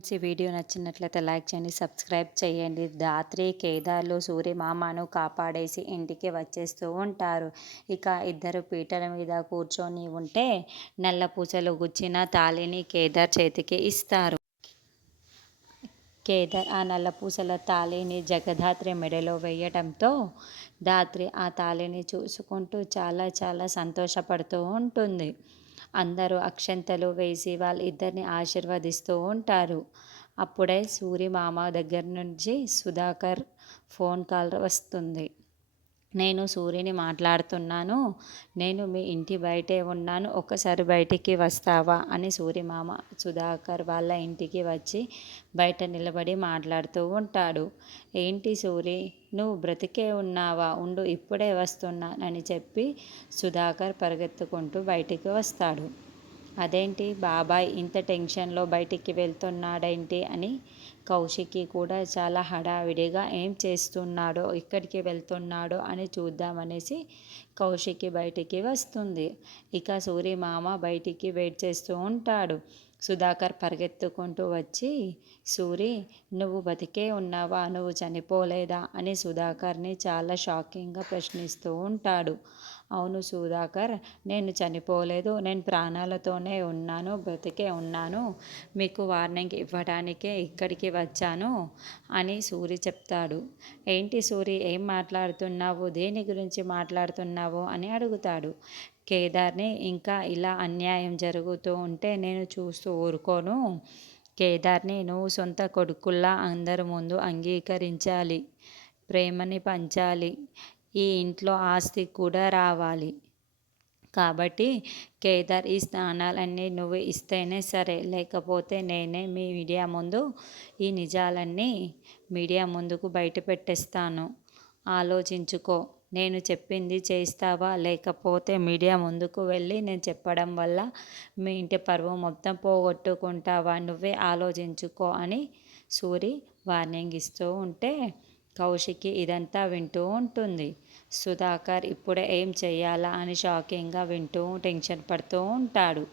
ఈ వీడియో నచ్చినట్లయితే లైక్ చేయండి, సబ్స్క్రైబ్ చేయండి. రాత్రి కేదార్లు సూర్యమామను కాపాడేసి ఇంటికి వచ్చేస్తూ ఉంటారు. ఇక ఇద్దరు పీటల మీద కూర్చొని ఉంటే నల్ల పూసలు గుచ్చిన తాళిని కేదార్ చేతికి ఇస్తారు. కేదార్ ఆ నల్ల పూసల తాళిని జగదాత్రి మెడలో వేయడంతో ధాత్రి ఆ తాళిని చూసుకుంటూ చాలా చాలా సంతోషపడుతూ ఉంటుంది. అందరూ అక్షంతలు వేసి వాళ్ళిద్దరిని ఆశీర్వదిస్తూ ఉంటారు. అప్పుడే సూరిమామ దగ్గర నుంచి సుధాకర్ ఫోన్ కాల్ వస్తుంది. నేను సూరిని మాట్లాడుతున్నాను. నేను మీ ఇంటి బయటే ఉన్నాను. ఒక్కసారి బయటికి వస్తావా అని సూరిమామ సుధాకర్ వాళ్ళ ఇంటికి వచ్చి బయట నిలబడి మాట్లాడుతూ ఉంటాడు. ఏంటి సూరి, నువ్వు బ్రతికే ఉన్నావా? ఉండు ఇప్పుడే వస్తున్నానని చెప్పి సుధాకర్ పరిగెత్తుకుంటూ బయటికి వస్తాడు. అదేంటి బాబాయ్ ఇంత టెన్షన్లో బయటికి వెళ్తున్నాడేంటి అని కౌశికి కూడా చాలా హడావిడిగా ఏం చేస్తున్నాడో, ఎక్కడికి వెళ్తున్నాడో అని చూద్దామనేసి కౌశికి బయటికి వస్తుంది. ఇక సూరిమామ బయటికి వెయిట్ చేస్తూ ఉంటాడు. సుధాకర్ పరిగెత్తుకుంటూ వచ్చి, సూరి, నువ్వు బతికే ఉన్నావా? నువ్వు చనిపోలేదా? అని సుధాకర్ని చాలా షాకింగ్గా ప్రశ్నిస్తూ ఉంటాడు. అవును సుధాకర్, నేను చనిపోలేదు, నేను ప్రాణాలతోనే ఉన్నాను, బ్రతికే ఉన్నాను. మీకు వార్నింగ్ ఇవ్వడానికే ఇక్కడికి వచ్చాను అని సూరి చెప్తాడు. ఏంటి సూరి, ఏం మాట్లాడుతున్నావు? దేని గురించి మాట్లాడుతున్నావు అని అడుగుతాడు. కేదార్ని ఇంకా ఇలా అన్యాయం జరుగుతూ ఉంటే నేను చూస్తూ ఊరుకోను. కేదార్ని నువ్వు సొంత కొడుకుల్లా అందరి ముందు అంగీకరించాలి, ప్రేమని పంచాలి, ఈ ఇంట్లో ఆస్తి కూడా రావాలి. కాబట్టి కేదార్ ఈ స్థానాలన్నీ నువ్వు ఇస్తేనే సరే, లేకపోతే నేనే మీడియా ముందు ఈ నిజాలన్నీ మీడియా ముందుకు బయట పెట్టేస్తాను. ఆలోచించుకో. నేను చెప్పింది చేస్తావా, లేకపోతే మీడియా ముందుకు వెళ్ళి నేను చెప్పడం వల్ల మీ ఇంటి పరువు మొత్తం పోగొట్టుకుంటావా? నువ్వే ఆలోచించుకో అని సూరి వార్నింగ్ ఇస్తూ ఉంటే కౌశికి ఇదంతా వింటూ ఉంటుంది. సుధాకర్ ఇప్పుడే ఏం చెయ్యాలా అని షాకింగ్గా వింటూ టెన్షన్ పడుతూ ఉంటాడు.